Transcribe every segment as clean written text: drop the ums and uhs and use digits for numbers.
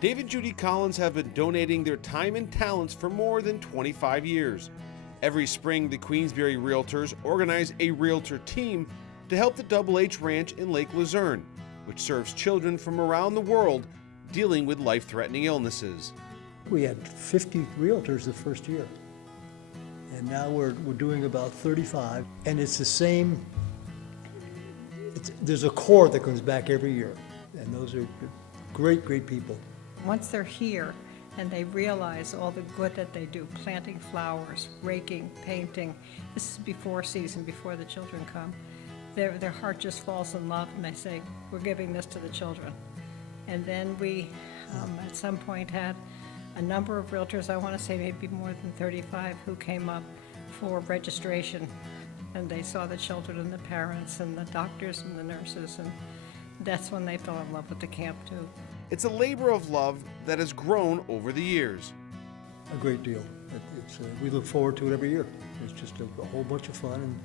Dave and Judy Collins have been donating their time and talents for more than 25 years. Every spring, the Queensbury Realtors organize a realtor team to help the Double H Ranch in Lake Luzerne, which serves children from around the world dealing with life-threatening illnesses. We had 50 realtors the first year, and now we're doing about 35, and it's the same. There's a core that comes back every year, and those are great people. Once they're here and they realize all the good that they do, planting flowers, raking, painting, this is before season, before the children come, their heart just falls in love and they say, we're giving this to the children. And then we, at some point, had a number of realtors, I want to say maybe more than 35, who came up for registration. And they saw the children and the parents and the doctors and the nurses, and that's when they fell in love with the camp too. It's a labor of love that has grown over the years. A great deal. We look forward to it every year. It's just a whole bunch of fun,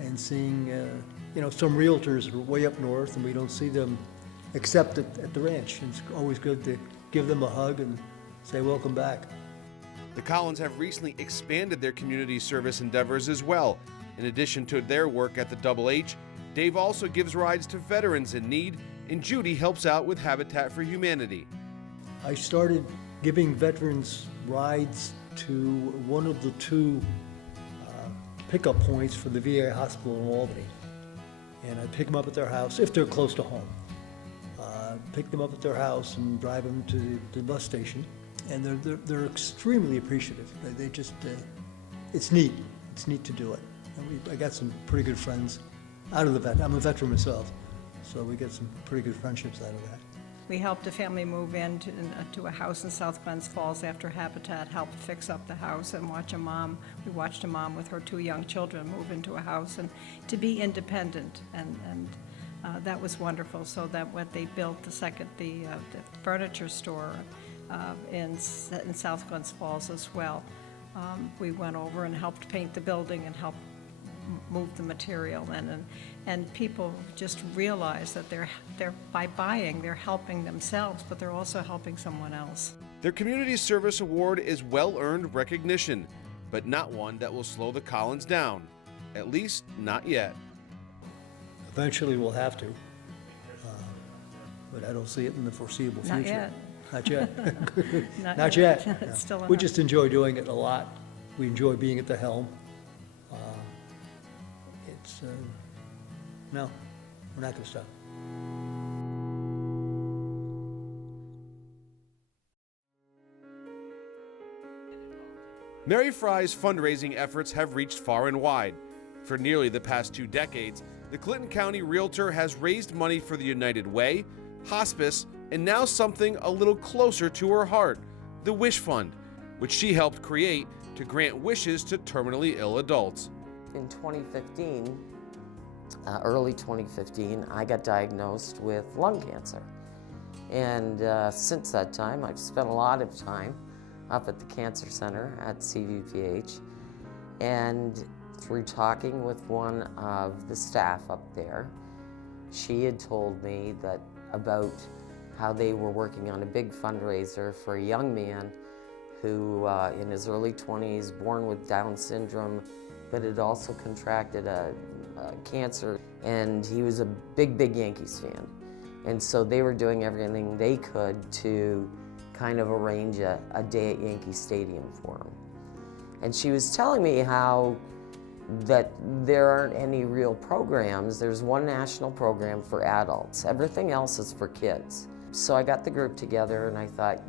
and seeing, some realtors are way up north and we don't see them except at the ranch. It's always good to give them a hug and say welcome back. The Collins have recently expanded their community service endeavors as well. In addition to their work at the Double H, Dave also gives rides to veterans in need, and Judy helps out with Habitat for Humanity. I started giving veterans rides to one of the two pickup points for the VA hospital in Albany. And I pick them up at their house, if they're close to home. Pick them up at their house and drive them to the bus station. And they're extremely appreciative. They just, it's neat. It's neat to do it. And I got some pretty good friends out of the vet. I'm a veteran myself, so we get some pretty good friendships out of that. We helped a family move to a house in South Glens Falls after Habitat helped fix up the house, and we watched a mom with her 2 young children move into a house and to be independent, and that was wonderful. So that what they built the furniture store in South Glens Falls as well. We went over and helped paint the building and helped move the material in, and people just realize that by buying, they're helping themselves, but they're also helping someone else. Their Community Service Award is well-earned recognition, but not one that will slow the Collins down, at least not yet. Eventually we'll have to, but I don't see it in the foreseeable future. Not yet. Not yet. Not yet. It's still We just enjoy doing it a lot. We enjoy being at the helm. No, we're not going to stop. Mary Fry's fundraising efforts have reached far and wide. For nearly the past 2 decades, the Clinton County Realtor has raised money for the United Way, hospice, and now something a little closer to her heart, the Wish Fund, which she helped create to grant wishes to terminally ill adults. In 2015, early 2015, I got diagnosed with lung cancer. And since that time, I've spent a lot of time up at the Cancer Center at CVPH. And through talking with one of the staff up there, she had told me about how they were working on a big fundraiser for a young man who, in his early 20s, born with Down syndrome, but had also contracted a cancer, and he was a big Yankees fan. And so they were doing everything they could to kind of arrange a day at Yankee Stadium for him. And she was telling me how that there aren't any real programs. There's one national program for adults. Everything else is for kids. So I got the group together and I thought,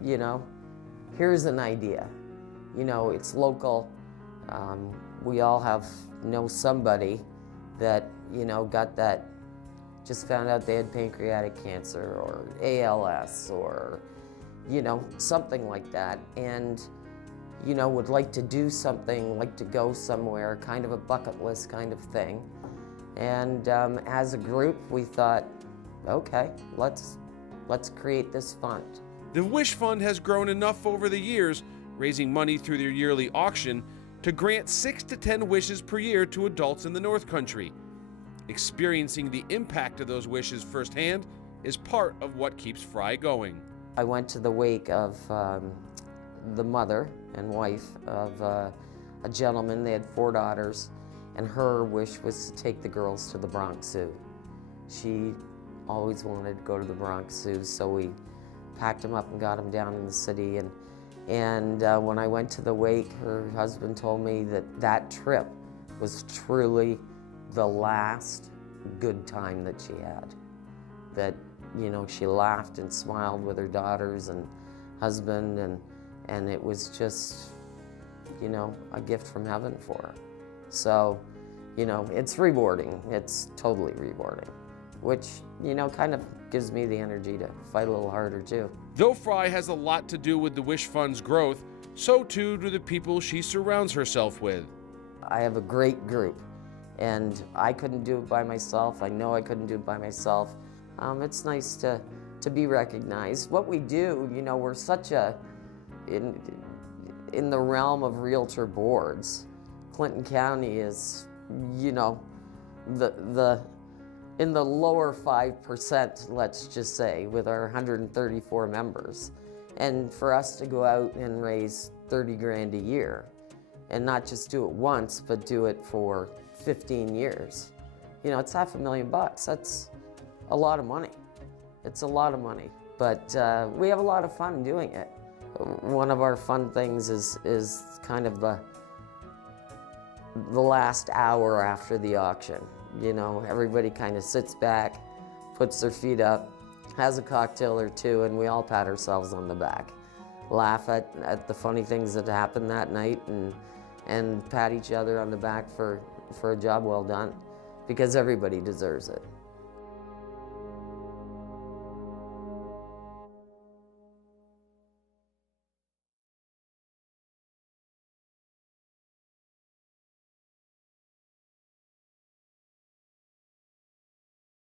here's an idea. It's local. We all know somebody that, got that, just found out they had pancreatic cancer or ALS or, something like that. And, would like to do something, like to go somewhere, kind of a bucket list kind of thing. And as a group, we thought, okay, let's create this fund. The Wish Fund has grown enough over the years, raising money through their yearly auction, to grant 6 to 10 wishes per year to adults in the North Country. Experiencing the impact of those wishes firsthand is part of what keeps Fry going. I went to the wake of the mother and wife of a gentleman. They had 4 daughters, and her wish was to take the girls to the Bronx Zoo. She always wanted to go to the Bronx Zoo, so we packed them up and got them down in the city. And when I went to the wake, her husband told me that that trip was truly the last good time that she had. That, you know, she laughed and smiled with her daughters and husband, and it was just, you know, a gift from heaven for her. So, you know, it's rewarding. It's totally rewarding, which, you know, kind of gives me the energy to fight a little harder too. Though Fry has a lot to do with the Wish Fund's growth, so too do the people she surrounds herself with. I have a great group, and I couldn't do it by myself. I know I couldn't do it by myself. It's nice to be recognized. What we do, you know, we're such a, in the realm of realtor boards, Clinton County is, you know, in the lower 5%, let's just say, with our 134 members. And for us to go out and raise 30 grand a year, and not just do it once, but do it for 15 years, you know, it's $500,000. That's a lot of money. It's a lot of money, but we have a lot of fun doing it. One of our fun things is kind of the last hour after the auction. You know, everybody kind of sits back, puts their feet up, has a cocktail or two, and we all pat ourselves on the back. Laugh at the funny things that happened that night, and pat each other on the back for a job well done, because everybody deserves it.